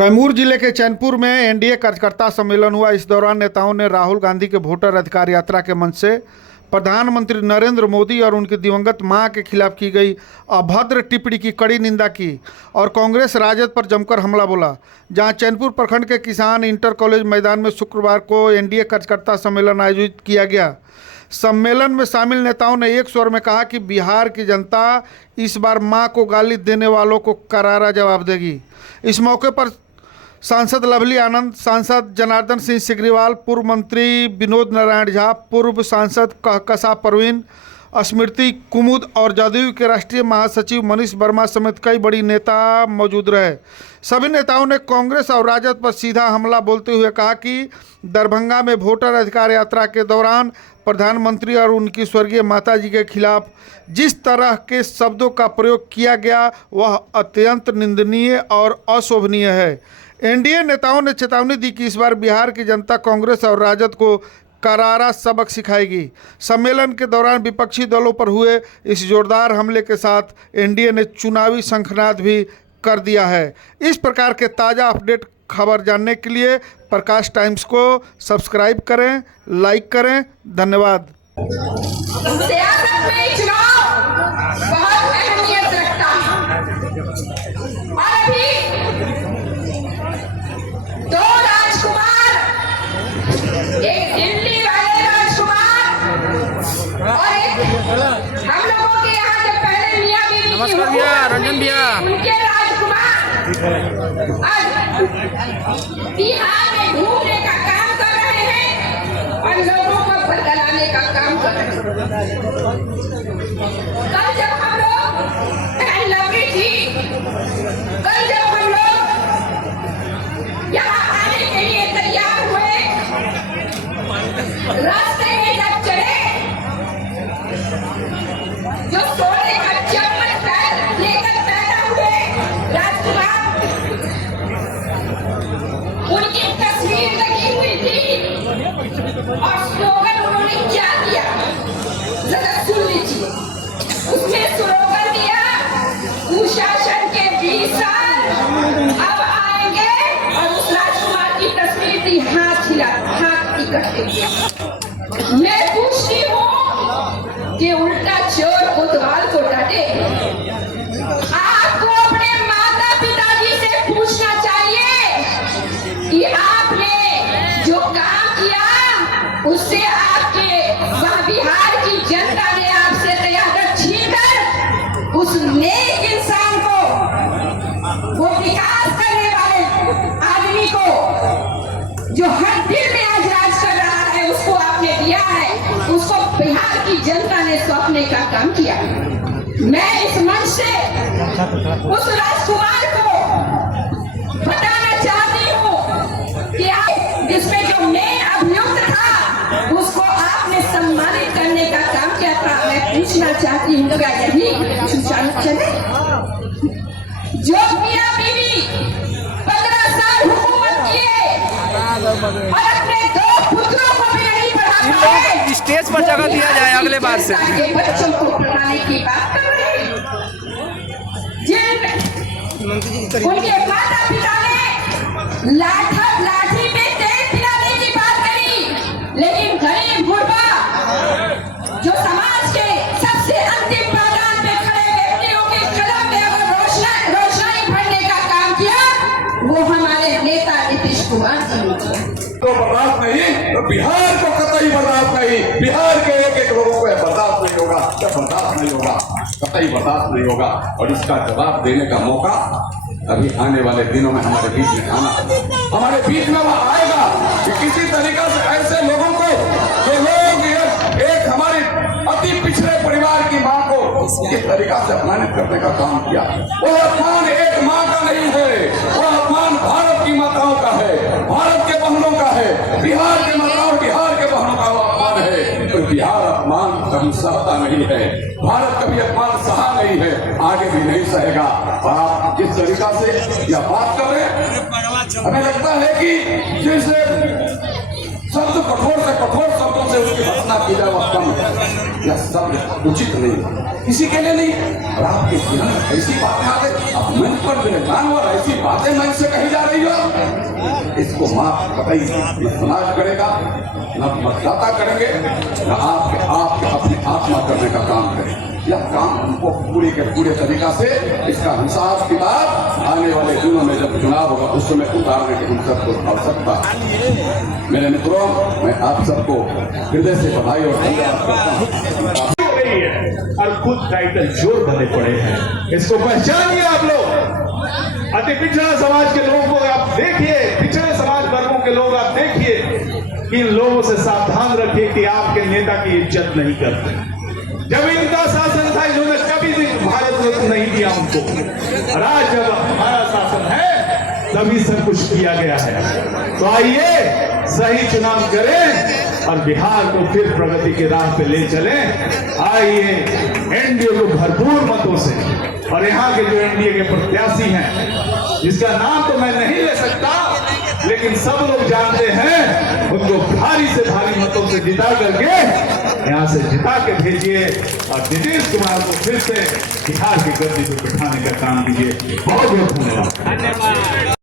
कैमूर जिले के चैनपुर में एनडीए कार्यकर्ता सम्मेलन हुआ। इस दौरान नेताओं ने राहुल गांधी के वोटर अधिकार यात्रा के मंच से प्रधानमंत्री नरेंद्र मोदी और उनकी दिवंगत मां के खिलाफ की गई अभद्र टिप्पणी की कड़ी निंदा की और कांग्रेस राजद पर जमकर हमला बोला। जहां चैनपुर प्रखंड के किसान इंटर कॉलेज मैदान में शुक्रवार को एनडीए कार्यकर्ता सम्मेलन आयोजित किया गया। सम्मेलन में शामिल नेताओं ने एक स्वर में कहा कि बिहार की जनता इस बार मां को गाली देने वालों को करारा जवाब देगी। इस मौके पर सांसद लवली आनंद, सांसद जनार्दन सिंह सिग्रीवाल, पूर्व मंत्री विनोद नारायण झा, पूर्व सांसद कहकशा परवीन, स्मृति कुमुद और जदयू के राष्ट्रीय महासचिव मनीष वर्मा समेत कई बड़ी नेता मौजूद रहे। सभी नेताओं ने कांग्रेस और राजद पर सीधा हमला बोलते हुए कहा कि दरभंगा में वोटर अधिकार यात्रा के दौरान प्रधानमंत्री और उनकी स्वर्गीय माताजी के खिलाफ जिस तरह के शब्दों का प्रयोग किया गया वह अत्यंत निंदनीय और अशोभनीय है। एनडीए नेताओं ने चेतावनी दी कि इस बार बिहार की जनता कांग्रेस और राजद को करारा सबक सिखाएगी। सम्मेलन के दौरान विपक्षी दलों पर हुए इस जोरदार हमले के साथ एनडीए ने चुनावी शंखनाद भी कर दिया है। इस प्रकार के ताज़ा अपडेट खबर जानने के लिए प्रकाश टाइम्स को सब्सक्राइब करें, लाइक करें। धन्यवाद। सियासत में चुनाव बहुत अहमियत रखता है और अभी दो राजकुमार, एक दिल्ली वाले राजकुमार और एक हम लोगों के यहाँ जो पहले मियाँ बीवी नमस्कार भैया, रंजन भैया, उनके राजकुमार आज बिहार में घूमने का काम कर रहे हैं और लोगों को बदलाने का काम कर रहे हैं। कल जब हम लोग लवली थी, कल जब हम लोग यहाँ आने के लिए तैयार हुए, रास्ते में जब चले जो सोने का चम्मच लेकर पैदा हुए राजकुमार, उनकी तस्वीर लगी हुई थी और स्लोगन उन्होंने क्या दिया जरा सुन लीजिए। उसमें स्लोगन दिया, कुशासन के 20 साल अब आएंगे और उस राजकुमार की तस्वीर थी हाथ करते हुए। मैं पूछती हूँ कि उल्टा चोर कोतवाल को डांटे। आपको अपने माता पिताजी से पूछना चाहिए कि आपने जो काम किया उससे आपके वह बिहार की जनता ने आपसे क़यादत छीनकर उस नेक इंसान को, वो विकास करने वाले आदमी को जो हर दिल में आज राज कर रहा है, उसको आपने दिया है, उसको बिहार की जनता ने सौंपने का काम किया। मैं इस मंच से उस राजकुमार को बताना चाहती हूँ कि जिसमें जो मेन अभियुक्त था उसको आपने सम्मानित करने का काम किया था। मैं पूछना चाहती हूँ क्या यही सुचारू चले? जो मियां बीवी 15 साल हुकूमत किए और अपने 2 पुत्रों को भी नहीं पढ़ा पाए, स्टेज पर जगह दिया जाए अगले बार से। बच्चों को पढ़ाने की बात कर रहे हैं, उनके माता पिता ने लाठी पे तेल पिलाने की बात करी, लेकिन गरीब गुरबा जो समाज के सबसे अंतिम पायदान पे खड़े व्यक्तियों के कलम में अगर रोशनाई भरने का काम किया, वो हमारे नेता नीतीश कुमार जी तो बर्दाश्त नहीं, तो बिहार को कतई बर्दाश्त नहीं। बिहार के एक लोगों को बर्दाश्त नहीं होगा, बर्दाश्त नहीं होगा, कतई बर्दाश्त नहीं होगा। और इसका जवाब देने का मौका अभी आने वाले दिनों में हमारे बीच में आना, हमारे बीच में वह आएगा कि किसी तरीका से ऐसे लोगों को जो लोग एक हमारे अति पिछड़े परिवार की मां को इस तरीका से अपमानित करने का काम किया। वो अपमान एक मां का नहीं है, वो अपमान भारत की माताओं का है, भारत के बहनों का है, बिहार के माताओं, बिहार के बहनों का अपमान है। तो बिहार अपमान कभी सहता नहीं है, भारत कभी अपमान सहा नहीं है, आगे भी नहीं सहेगा। और आप जिस तरीका से यह बात कर रहे हैं, हमें लगता है कि जैसे शब्द कठोर से कठोर शब्दों से उसकी भर्त्सना की जाए वह कम है। यह शब्द उचित नहीं, किसी के लिए नहीं। और आपके जीवन में ऐसी बातें आ गई, अब मन पर विराजमान और ऐसी बातें मन से कही जा रही हो, इसको माफ कतई समाज करेगा, न मतदाता करेंगे, न आपके अपनी आत्मा करने का काम करेंगे। यह काम हमको पूरे के पूरे तरीका से इसका हिसाब किताब आने वाले दिनों में जब चुनाव होगा उस समय उतारने की हम सबको आवश्यकता। मेरे मित्रों, मैं आप सबको हृदय से बधाई और धन्यवाद करता हूँ। और खुद टाइटल जोर बने पड़े हैं, इसको पहचानिए आप लोग। अति पिछड़ा समाज के लोगों को आप देखिए, पिछड़े समाज वर्गों के लोग आप देखिए, इन लोगों से सावधान रखिए कि आपके नेता की इज्जत नहीं करते। जब इनका शासन था इन्होंने कभी भी भारत रत्न नहीं दिया उनको, और आज जब हमारा शासन है तभी सब कुछ किया गया है। तो आइए सही चुनाव करें और बिहार को फिर प्रगति के राह पे ले चलें। आइए एनडीए को भरपूर मतों से, और यहाँ के जो एनडीए के प्रत्याशी हैं जिसका नाम तो मैं नहीं ले सकता लेकिन सब लोग जानते हैं, उनको भारी से भारी मतों से जिता करके यहाँ से जिता के भेजिए और नीतीश कुमार को फिर से बिहार की गद्दी पर बिठाने का काम कीजिए। बहुत बहुत धन्यवाद।